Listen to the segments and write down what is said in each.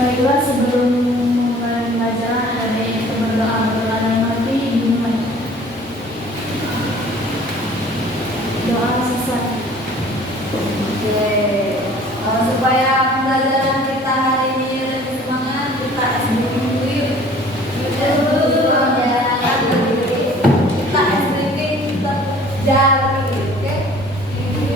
Baiklah, sebelum mulai belajar, ada yang berdoa yang nanti dimulai. Doa sesat. Oke, supaya pembelajaran kita hari ini lebih semangat, kita SDK kita jari, oke?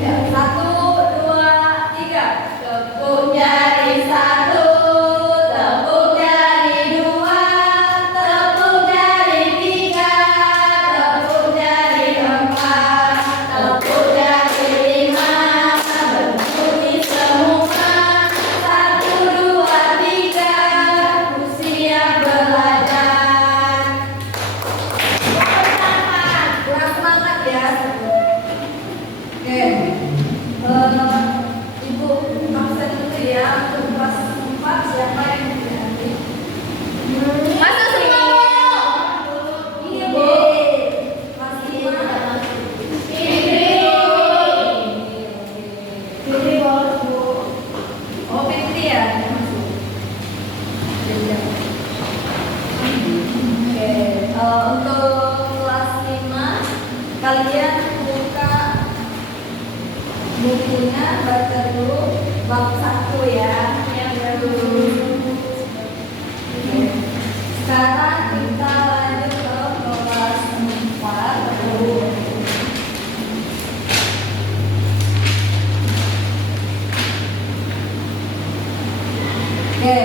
1, 2, 3. Tepuk jari 1, tepuk jari 2, tepuk jari 3, tepuk jari 4, tepuk jari 5. Berbunyi semua. 1, 2, 3. Siap belajar. Kurang semangat ya. Oke, Ibu absen dulu ya untuk kelas 4. Siapa yang nanti? Masuk semua. Iya, Bu. Kelas 5. Fitri boleh, Bu. Oh, Fitri ya, masuk. Oke, untuk kelas 5 kalian buka bukunya, baca dulu bab 1 ya. Sekarang kita lanjut ke kelas 4. Oke,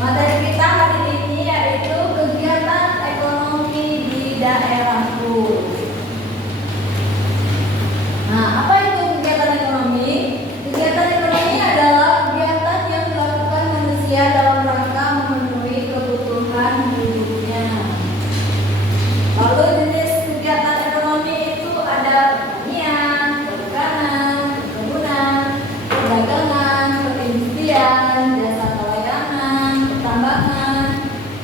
materi kita hari ini yaitu kegiatan ekonomi di daerahku. Nah, apa itu kegiatan ekonomi? Kegiatan ekonomi adalah kegiatan yang dilakukan manusia dalam rangka memenuhi kebutuhan hidupnya. Lalu jenis kegiatan ekonomi itu ada pertanian, perikanan, perkebunan, perdagangan, perindustrian, jasa pelayanan, pertambangan.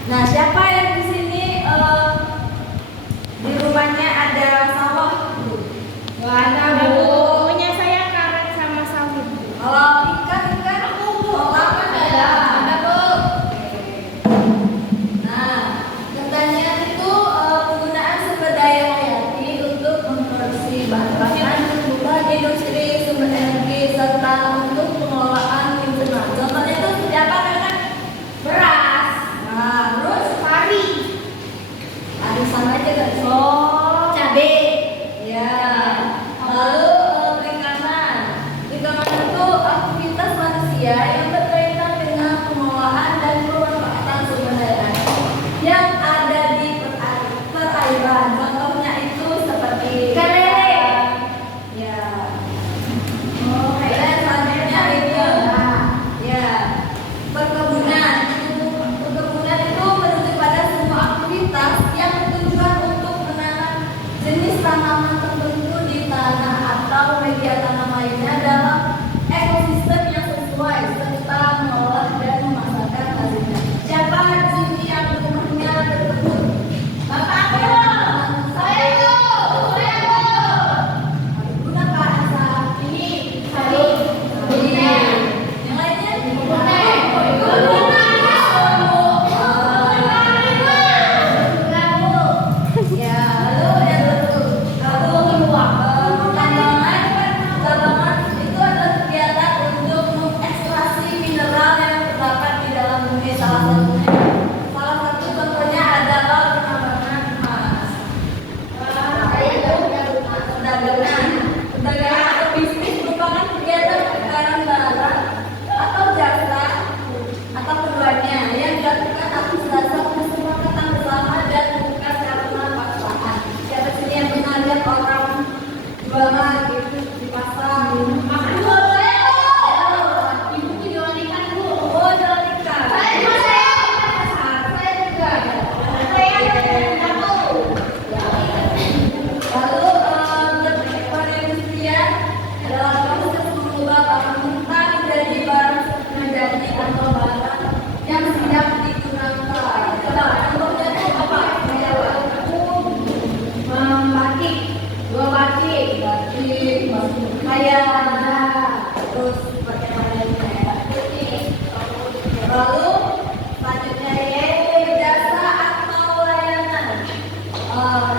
Nah, siapa yang di sini di rumahnya ada sawah? Nggak ada, Bu. Punya saya karet sama sawit. Kalau ikan kolam ada, Bu. Nah, katanya itu penggunaan sumber daya hayati untuk memproduksi bahan bakar bagi industri sumber energi serta untuk pengelolaan lingkungan. Contohnya itu seperti apa kan? Beras. Nah, terus pari. Pari sama aja kan? Oh, Cabe. Ya. Lalu perikanan. Perikanan itu aktivitas manusia yang berkaitan dengan pengelolaan dan pemanfaatan sumber daya yang ada di perairan. Contohnya itu seperti ikan lele. Ya. oh, Dan selanjutnya itu ya perkebunan. Perkebunan itu merujuk pada semua aktivitas yang bertujuan untuk menanam jenis tanaman tertentu di tanah atau media tanam lainnya dalam ekosistem yang sesuai serta mengolah dan memasarkan hasilnya. Siapa di sini yang rumahnya berkebun? Bapak aku. Saya Bu. Berkebun apa Asa? Ini sari. Yang lainnya? Ya, lalu yang pertambangan itu adalah kegiatan untuk mengekstraksi mineral yang terdapat di dalam bumi. Salah satu contohnya adalah penambangan emas. Perdagangan atau bisnis merupakan kegiatan pertukaran barang atau jasa atau keduanya yang dilakukan atas dasar kesepakatan bersama dan bukan karena paksaan. Siapa sini yang pernah lihat orang jualan gitu di pasar? Ibu jualan ikan, Bu. Oh, jualan ikan. Saya juga. Lalu perindustrian adalah proses mengubah barang mentah menjadi barang jadi atau barang yang siap digunakan. Contohnya itu apa? Batik, dua batik, kayak terus pakai kayak putih, Lalu selanjutnya yaitu jasa atau layanan.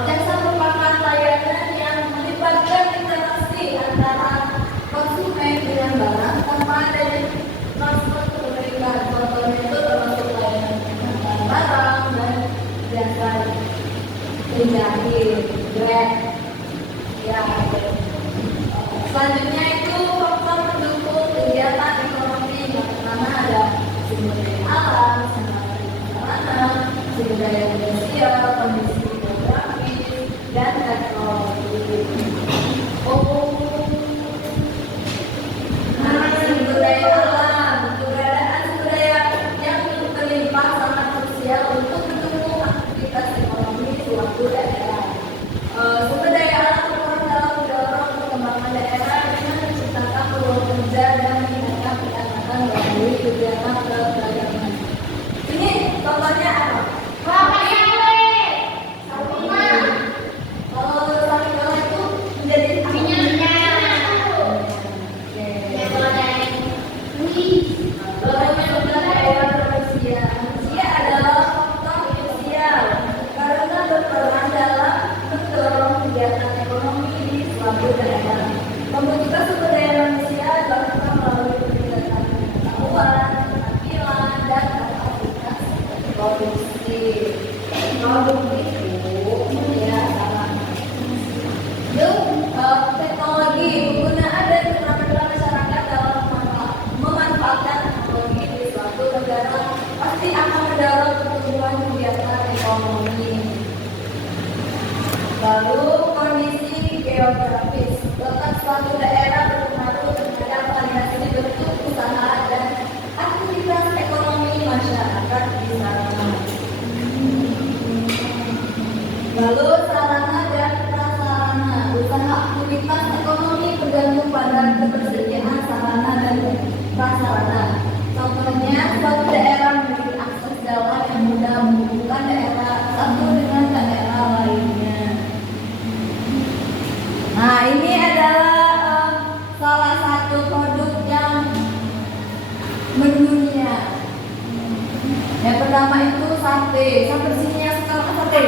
Jasa merupakan layanan yang melibatkan interaksi antara konsumen dengan barang tanpa adanya transfer kepemilikan. Contohnya itu termasuk layanan pengantar barang dan jasa penjahit, Grab. Ya. Selanjutnya itu faktor pendukung kegiatan ekonomi, karena ada sumber daya alam, sarana, sumber daya manusia, kondisi geografis, dan teknologi. Sumber daya alam, keberadaan sumber daya yang berlimpah sangat krusial untuk mendukung aktivitas ekonomi suatu daerah. Sumber daya alam berperan dalam mendorong perkembangan daerah dengan menciptakan peluang kerja dan meningkatkan pendapatan melalui kegiatan perdagangan. Ini contohnya apa? Kalau sapi bawah itu menjadi manusia adalah faktor sosial karena berperan dalam mendorong kegiatan ekonomi di suatu daerah. Pembentukan sumber daya manusia dilakukan melalui peningkatan pengetahuan, keterampilan, dan kapasitas produksi. Produk itu ya sama. Teknologi, penggunaan dan keterampilan masyarakat dalam memanfaatkan teknologi di suatu negara pasti akan mendorong pertumbuhan kegiatan ekonomi. Lalu kondisi geografis, letak suatu daerah berpengaruh terhadap variasi bentuk usaha dan aktivitas ekonomi masyarakat di sana. Lalu sarana dan prasarana, usaha aktivitas ekonomi bergantung pada ketersediaan sarana dan prasarana. Contohnya, suatu daerah memiliki akses jalan yang mudah menghubungkan daerah satu dengan daerah lainnya. Nah, ini adalah salah satu produk yang mendunia. Yang pertama itu sate. Sampai di sini yang suka makan sate.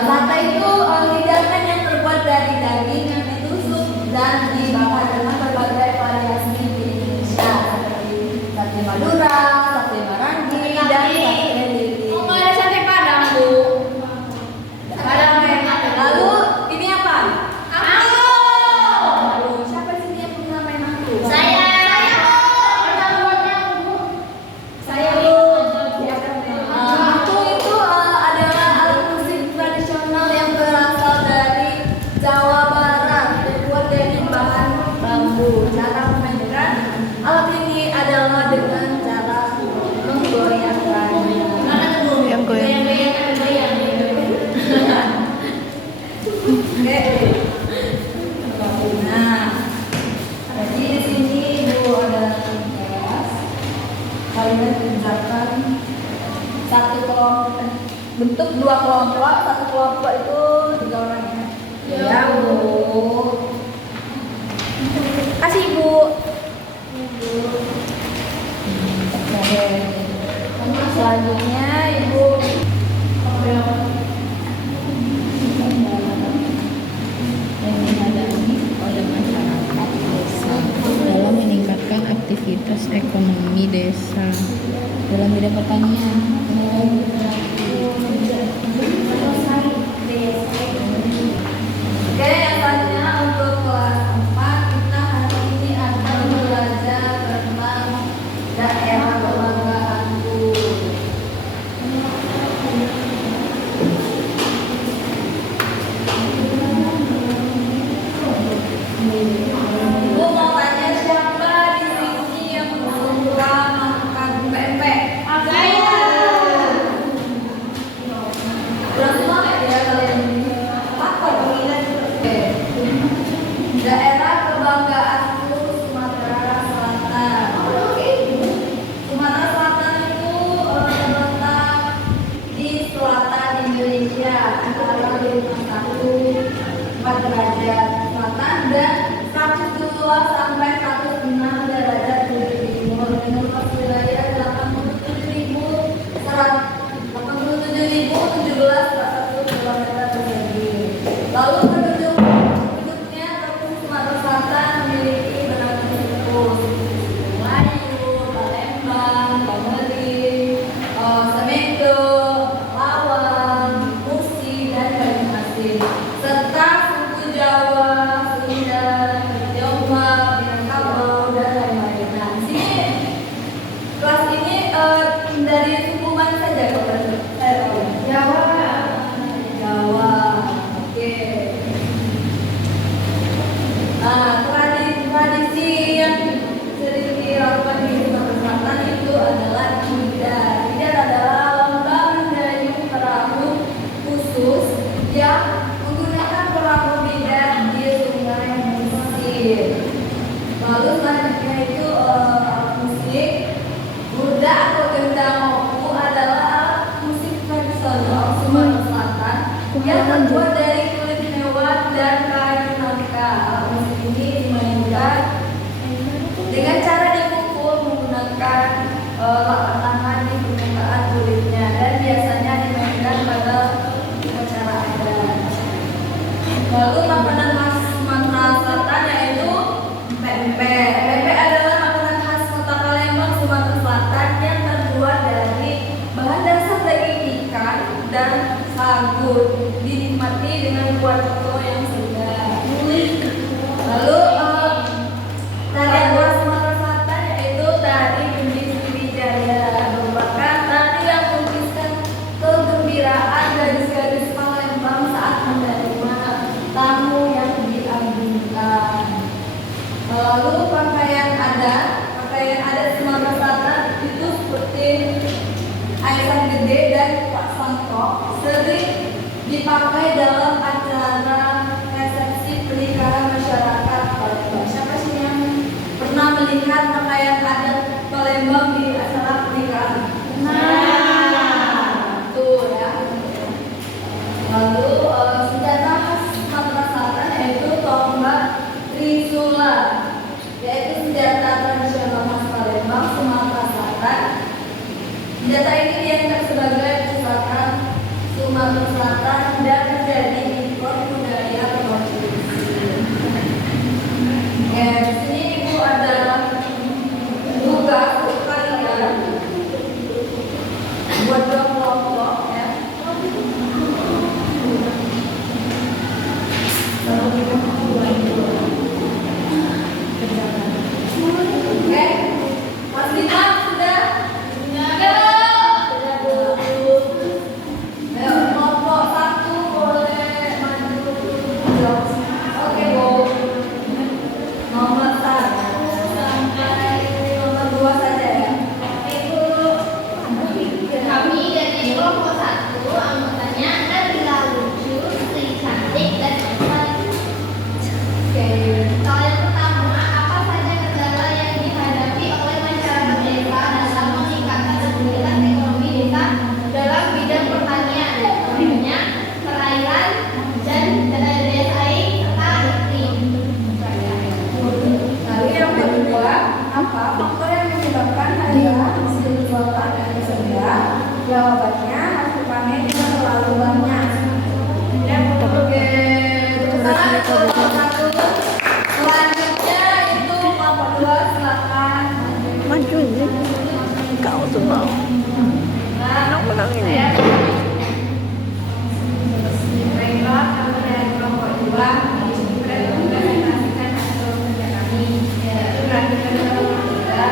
Sate itu hidangan yang terbuat dari daging yang ditusuk dan dibakar dengan berbagai variasi di Indonesia seperti sate Madura, sate Marangi, dan sate lili. Ada sate Padang, Bu. Lalu ini apa? Aku. Siapa di sini yang punya main aku? Saya. Aku itu adalah alat musik tradisional yang berasal dari Jawa Barat, terbuat dari bahan bambu. Cara memainkan alat ini adalah dengan cara menggoyangkannya. Yang goyang. Oke. Nah, jadi di sini Ibu ada tugas. Kalian kerjakan satu kelompok, bentuk dua kelompok, satu kelompok itu 3 orang ya. Ya, Bu. Kasih Ibu. Oke. Selanjutnya Ibu Oleh masyarakat desa dalam meningkatkan aktivitas ekonomi desa dalam bidang pertanian. Oke, yang selanjutnya untuk kelas 4 kita hari ini akan belajar tentang daerah kebanggaanku. derajat selatan dan 102 sampai 106 derajat bujur timur dengan luas wilayah 87.117 kilometer persegi. Lalu penduduknya Provinsi Sumatera Selatan memiliki beragam suku: Melayu, Palembang, Bangli, Semedo, Lawang, Musi, dan Banyuasin, serta suku Jawa, Sunda, Tionghoa, Minangkabau, dan lain-lain. Nah, di sini kelas ini dari suku mana saja Kak? Jawa. Jawa. Oke. Nah, tradisi yang sering dilakukan di Sumatera Selatan itu adalah Tidar. Tidar adalah lomba mendayung perahu khusus yang menggunakan perahu bidar di sungai Mesir. Lalu selanjutnya itu alat musik. Burda atau gendang oku adalah alat musik tradisional Sumatera Selatan yang terbuat dari kulit hewan dan kain nangka. Alat musik ini dimainkan dengan cara dipukul menggunakan lapak tangan di permukaan kulitnya dan biasanya dimainkan pada upacara adat. Lalu makanan khas Sumatera Selatan yaitu pempek. Pempek adalah makanan khas Kota Palembang, Sumatera Selatan yang terbuat dari bahan dasar daging ikan dan sagu, dinikmati dengan kuah soto yang segar. Lalu tarian khas Sumatera Selatan yaitu tari Gending Sriwijaya, merupakan tari yang melukiskan kegembiraan gadis-gadis Palembang saat menerima tamu yang diagungkan. Lalu pakaian adat Sumatera Selatan itu seperti aisan gede dan pak sangkok sering dipakai dalam acara resepsi pernikahan masyarakat Palembang. Siapa sih yang pernah melihat pakaian adat Palembang di acara pernikahan? Nah, tuh ya. Lalu senjata khas Sumatera Selatan yaitu tombak trisula, yaitu senjata tradisional khas Palembang, Sumatera Selatan. Senjata ini dianggap sebagai pusaka Sumatera Selatan dan menjadi ikon budaya konsumsi. Oke, di sini Ibu ada tugas untuk kalian buat dua kelompok ya. Oke, Mas Bima sudah? Sudah Bu. Ayo, kelompok satu boleh maju. Oke Bu. Nomor 1 sampai nomor 2 saja ya. Kami dari kelompok 1 anggotanya Nabila lucu, Sri cantik dan Oke. Soal yang pertama, apa saja kendala yang dihadapi oleh masyarakat desa dalam meningkatkan stabilitas ekonomi desa dalam bidang pertanian, contohnya perairan dan daya saing serta iklim. Lalu yang kedua, apa faktor yang menyebabkan harga hasil jualan yang tersedia? Jawabannya hasil panen yang terlalu banyak. Oke, sekarang kelompok 1. Selanjutnya itu kelompok 2, silakan. Maju ini. Kau tuh mau. Nah, Menang ini. baiklah, kami dari kelompok 2 presentasikan hasil kerja kami. Selanjutnya kelompok 3.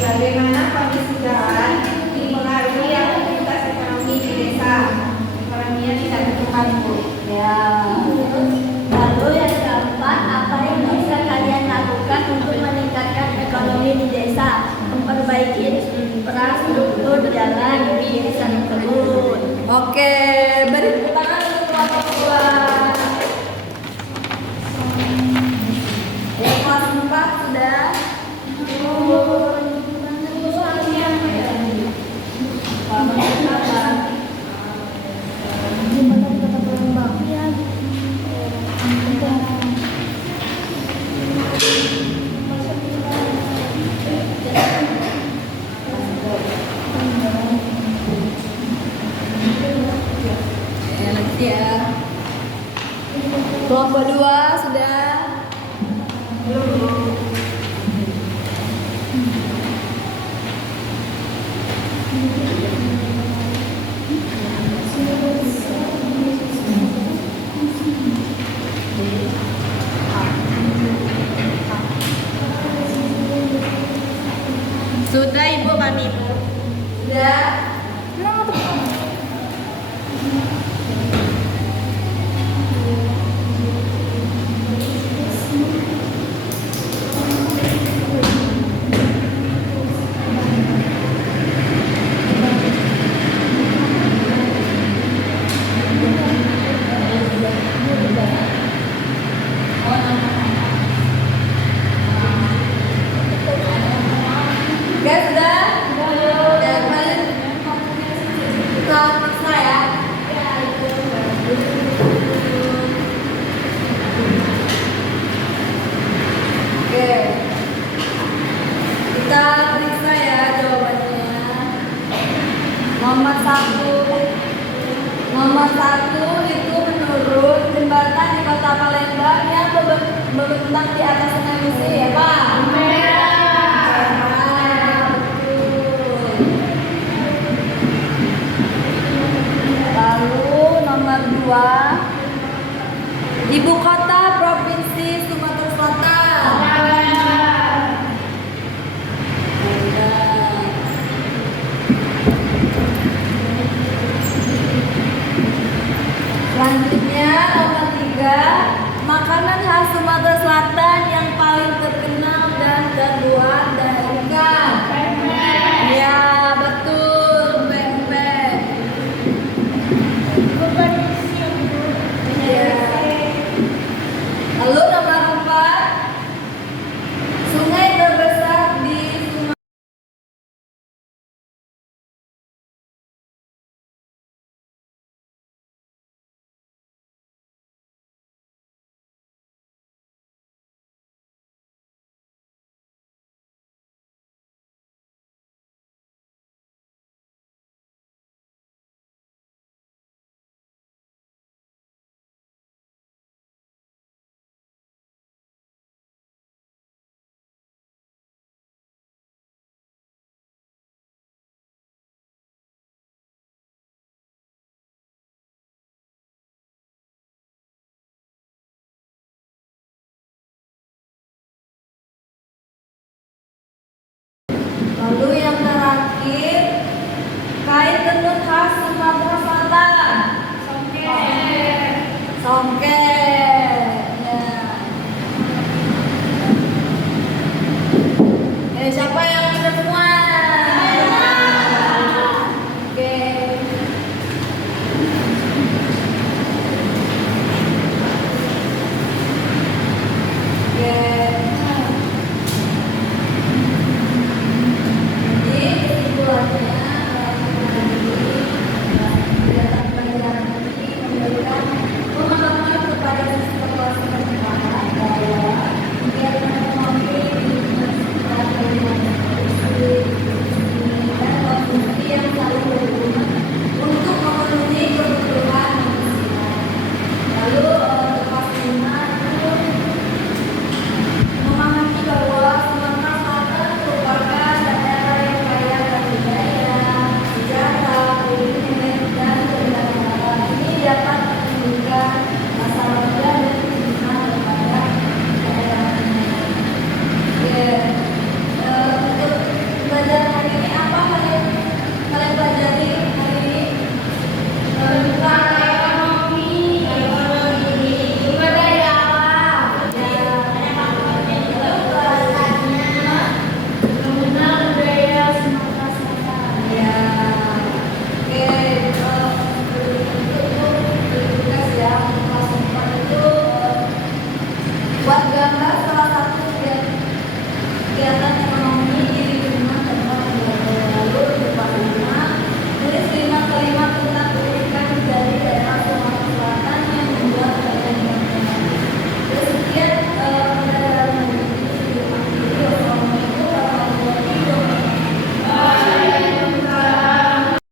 Bagaimana kondisi jalan mempengaruhi aktivitas ekonomi di desa? Ekonominya tidak berkembang Bu. Ya. Lalu yang keempat, apa yang bisa kalian lakukan untuk meningkatkan ekonomi di desa, memperbaiki infrastruktur jalan di desa tersebut? Oke, beri tepuk tangan untuk kelompok 2. Ya, kelas 4 sudah. Ya. Kelompok 2 sudah. Belum. Sudah Ibu kami. Sudah. Oke, sudah? Ya, kalian kita periksa ya. Oke. Kita periksa ya jawabannya. Nomor satu itu menurut jembatan di Kota Palembang yang membentang di atas Sungai Musi ya Pak? Lalu nomor 2, ibu kota provinsi Sumatera Selatan. Selanjutnya nomor 3, makanan khas Sumatera Selatan yang paling terkenal dan terluar